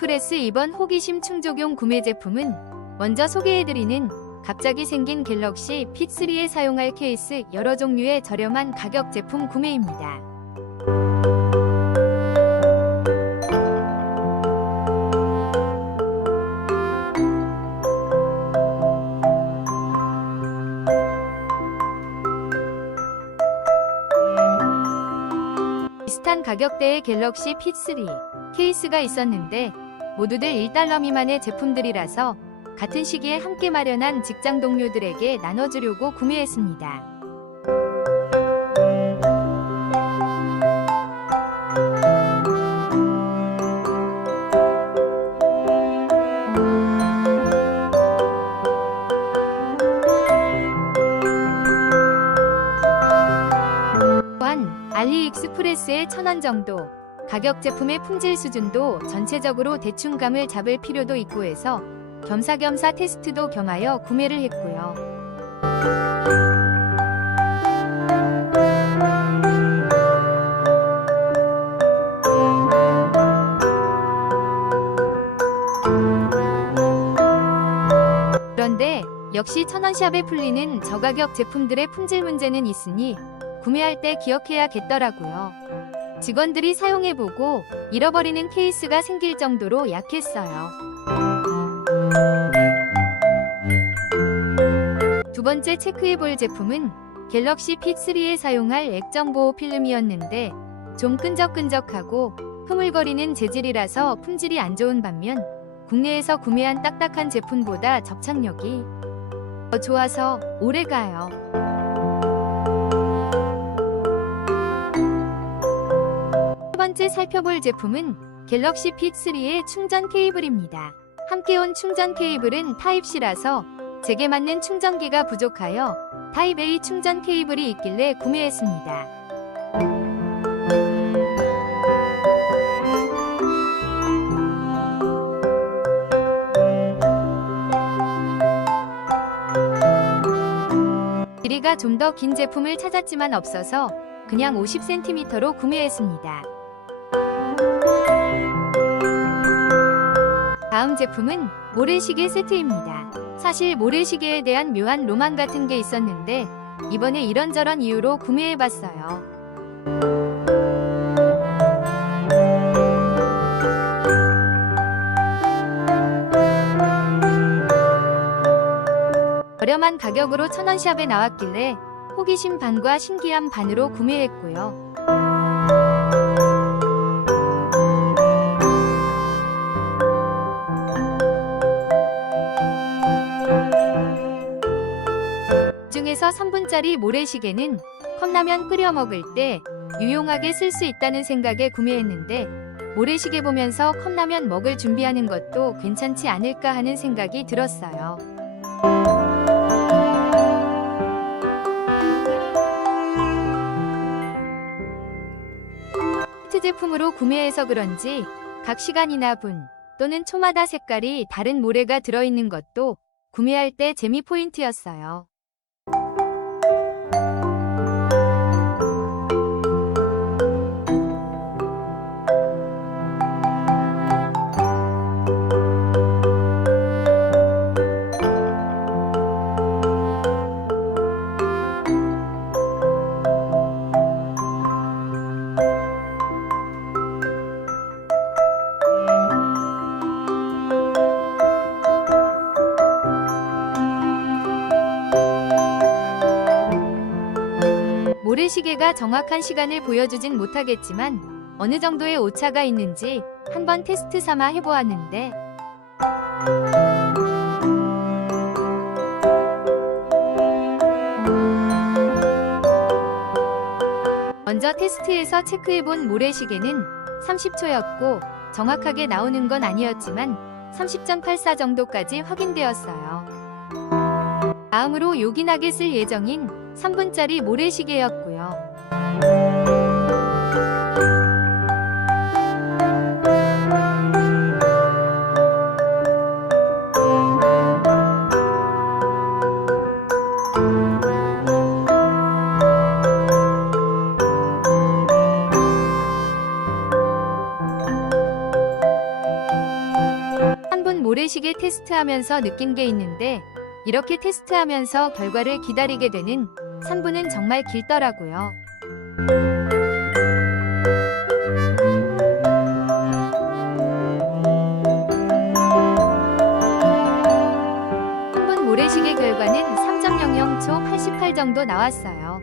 알리익스프레스 이번 호기심 충족용 구매 제품은 먼저 소개해드리는 갑자기 생긴 갤럭시 핏3에 사용할 케이스 여러 종류의 저렴한 가격 제품 구매입니다. 비슷한 가격대의 갤럭시 핏3 케이스가 있었는데 모두들 1달러 미만의 제품들이라서 같은 시기에 함께 마련한 직장 동료들에게 나눠주려고 구매했습니다. 또한 알리익스프레스의 1,000원 정도 가격 제품의 품질 수준도 전체적으로 대충 감을 잡을 필요도 있고 해서 겸사겸사 테스트도 겸하여 구매를 했고요. 그런데 역시 1,000원 샵에 풀리는 저가격 제품들의 품질 문제는 있으니 구매할 때 기억해야겠더라고요. 직원들이 사용해보고 잃어버리는 케이스가 생길 정도로 약했어요. 두 번째 체크해볼 제품은 갤럭시 핏3에 사용할 액정 보호 필름이었는데 좀 끈적끈적하고 흐물거리는 재질이라서 품질이 안 좋은 반면 국내에서 구매한 딱딱한 제품보다 접착력이 더 좋아서 오래가요. 세 번째 살펴볼 제품은 갤럭시 핏3의 충전 케이블입니다. 함께 온 충전 케이블은 타입C라서 제게 맞는 충전기가 부족하여 타입 A 충전 케이블이 있길래 구매했습니다. 길이가 좀 더 긴 제품을 찾았지만 없어서 그냥 50cm로 구매했습니다. 다음 제품은 모래시계 세트입니다. 사실 모래시계에 대한 묘한 로망 같은 게 있었는데 이번에 이런저런 이유로 구매해봤어요. 저렴한 가격으로 1,000원 샵에 나왔길래 호기심 반과 신기함 반으로 구매했고요. 중에서 3분짜리 모래시계는 컵라면 끓여 먹을 때 유용하게 쓸 수 있다는 생각에 구매했는데 모래시계 보면서 컵라면 먹을 준비하는 것도 괜찮지 않을까 하는 생각이 들었어요. 세트 제품으로 구매해서 그런지 각 시간이나 분 또는 초마다 색깔이 다른 모래가 들어있는 것도 구매할 때 재미 포인트였어요. 모래시계가 정확한 시간을 보여주진 못하겠지만 어느 정도의 오차가 있는지 한번 테스트 삼아 해보았는데 먼저 테스트에서 체크해본 모래시계는 30초였고 정확하게 나오는 건 아니었지만 30.84 정도까지 확인되었어요. 다음으로 요긴하게 쓸 예정인 3분짜리 모래시계였고요. 모래시계 테스트하면서 느낀 게 있는데 이렇게 테스트하면서 결과를 기다리게 되는 상부는 정말 길더라고요. 한분 모래시계 결과는 3.00초 88 정도 나왔어요.